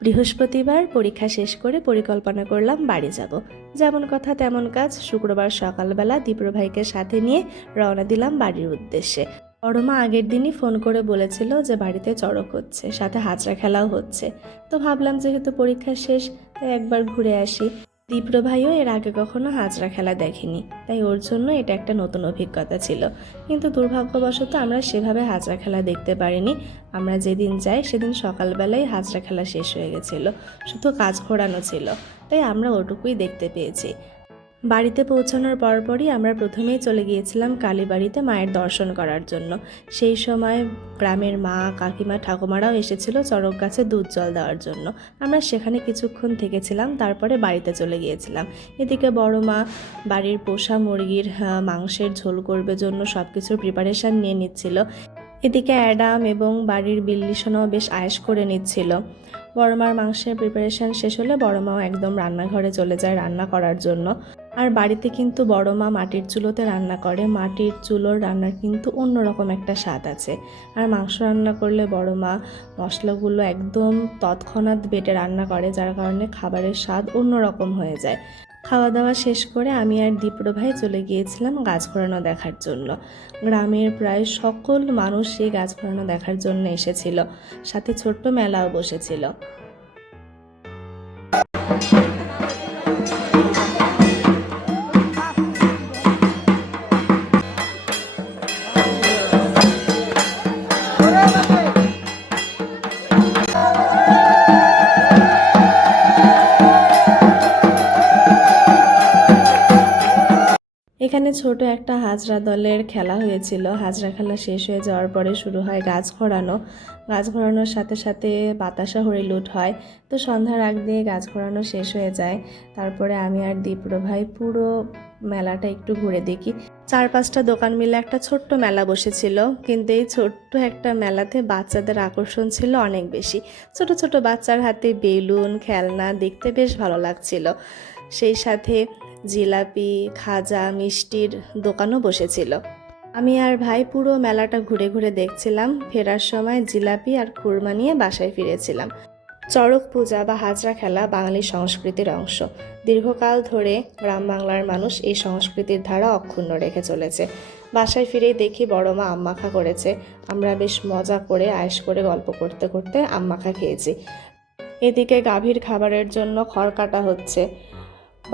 বৃহস্পতিবার পরীক্ষা শেষ করে পরিকল্পনা করলাম বাড়ি যাব। যেমন কথা তেমন কাজ, শুক্রবার সকালবেলা দীপ্রভাইকে সাথে নিয়ে রওনা দিলাম বাড়ির উদ্দেশ্যে। বড় মা আগের দিনই ফোন করে বলেছিল যে বাড়িতে চড়ক হচ্ছে, সাথে হাজরা খেলাও হচ্ছে। তো ভাবলাম যেহেতু পরীক্ষা শেষ, তাই একবার ঘুরে আসি। দীপ্রভাইও এর আগে কখনো হাজরা খেলা দেখেনি, তাই ওর জন্য এটা একটা নতুন অভিজ্ঞতা ছিল। কিন্তু দুর্ভাগ্যবশত আমরা সেভাবে হাজরা খেলা দেখতে পারিনি। আমরা যেদিন যাই সেদিন সকালবেলায় হাজরা খেলা শেষ হয়ে গেছিল, শুধু কাজ ঘোরানো ছিল, তাই আমরা ওটুকুই দেখতে পেয়েছি। বাড়িতে পৌঁছানোর পরপরই আমরা প্রথমেই চলে গিয়েছিলাম কালীবাড়িতে মায়ের দর্শন করার জন্য। সেই সময় গ্রামের মা, কাকিমা, ঠাকুমারাও এসেছিল চড়ক গাছে দুধ জল দেওয়ার জন্য। আমরা সেখানে কিছুক্ষণ থেকেছিলাম, তারপরে বাড়িতে চলে গিয়েছিলাম। এদিকে বড় মা বাড়ির পোষা মুরগির মাংসের ঝোল করবে জন্য সব কিছুর প্রিপারেশান নিয়ে নিচ্ছিল। এদিকে অ্যাডাম এবং বাড়ির বিল্লিসোনাও বেশ আয়েশ করে নিচ্ছিল। বড় মার মাংসের প্রিপারেশান শেষ হলে বড় মাও একদম রান্নাঘরে চলে যায় রান্না করার জন্য। আর বাড়িতে কিন্তু বড় মা মাটির চুলোতে রান্না করে। মাটির চুলোর রান্নার কিন্তু অন্যরকম একটা স্বাদ আছে। আর মাংস রান্না করলে বড় মা মশলাগুলো একদম তৎক্ষণাৎ বেটে রান্না করে, যার কারণে খাবারের স্বাদ অন্যরকম হয়ে যায়। খাওয়া দাওয়া শেষ করে আমি আর দীপ্রভাই চলে গিয়েছিলাম গাছ ঘোরানো দেখার জন্য। গ্রামের প্রায় সকল মানুষ সেই গাছ ঘোরানো দেখার জন্য এসেছিল, সাথে ছোট্ট মেলাও বসেছিল। এখানে ছোট একটা হাজরা দলের খেলা হয়েছিল। হাজরা খেলা শেষ হয়ে যাওয়ার পরে শুরু হয় গাছ ঘোরানো। গাছ ঘোরানোর সাথে সাথে বাতাসা হরিলুট হয়। তো সন্ধ্যার আগ দিয়ে গাছ ঘোরানো শেষ হয়ে যায়। তারপরে আমি আর দীপ্রভাই পুরো মেলাটা একটু ঘুরে দেখি। 4-5টা দোকান মিলে একটা ছোট্ট মেলা বসেছিল, কিন্তু এই ছোট্ট একটা মেলাতে বাচ্চাদের আকর্ষণ ছিল অনেক বেশি। ছোট ছোট বাচ্চার হাতে বেলুন, খেলনা দেখতে বেশ ভালো লাগছিল। সেই সাথে জিলাপি, খাজা, মিষ্টির দোকানও বসেছিল। আমি আর ভাই পুরো মেলাটা ঘুরে ঘুরে দেখছিলাম। ফেরার সময় জিলাপি আর খুরমা নিয়ে বাসায় ফিরেছিলাম। চড়ক পূজা বা হাজরা খেলা বাঙালি সংস্কৃতির অংশ। দীর্ঘকাল ধরে গ্রাম বাংলার মানুষ এই সংস্কৃতির ধারা অক্ষুণ্ণ রেখে চলেছে। বাসায় ফিরেই দেখি বড় মা আম মাখা করেছে। আমরা বেশ মজা করে আয়েশ করে গল্প করতে করতে আম মাখা খেয়েছি। এদিকে গাভীর খাবারের জন্য খড় কাটা হচ্ছে।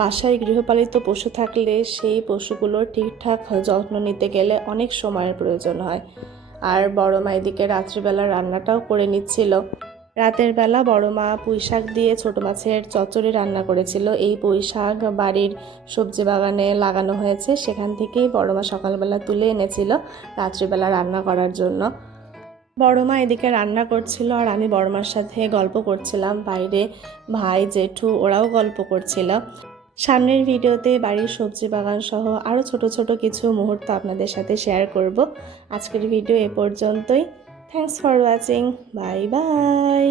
বাসায় গৃহপালিত পশু থাকলে সেই পশুগুলোর ঠিকঠাক যত্ন নিতে গেলে অনেক সময়ের প্রয়োজন হয়। আর বড় মা এদিকে রাত্রিবেলা রান্নাটাও করে নিচ্ছিল। রাতের বেলা বড় মা পুঁই শাক দিয়ে ছোট মাছের চচ্চড়ি রান্না করেছিল। এই পুঁই শাক বাড়ির সবজি বাগানে লাগানো হয়েছে, সেখান থেকেই বড় মা সকালবেলা তুলে এনেছিল রাত্রিবেলা রান্না করার জন্য। বড় মা এদিকে রান্না করছিল আর আমি বড় মার সাথে গল্প করছিলাম। বাইরে ভাই, জেঠু ওরাও গল্প করছিল। সামনের ভিডিওতে বাড়ির সবজি বাগান সহ আরও ছোট ছোট কিছু মুহূর্ত আপনাদের সাথে শেয়ার করব। আজকের ভিডিও এ পর্যন্তই। Thanks for watching. Bye bye.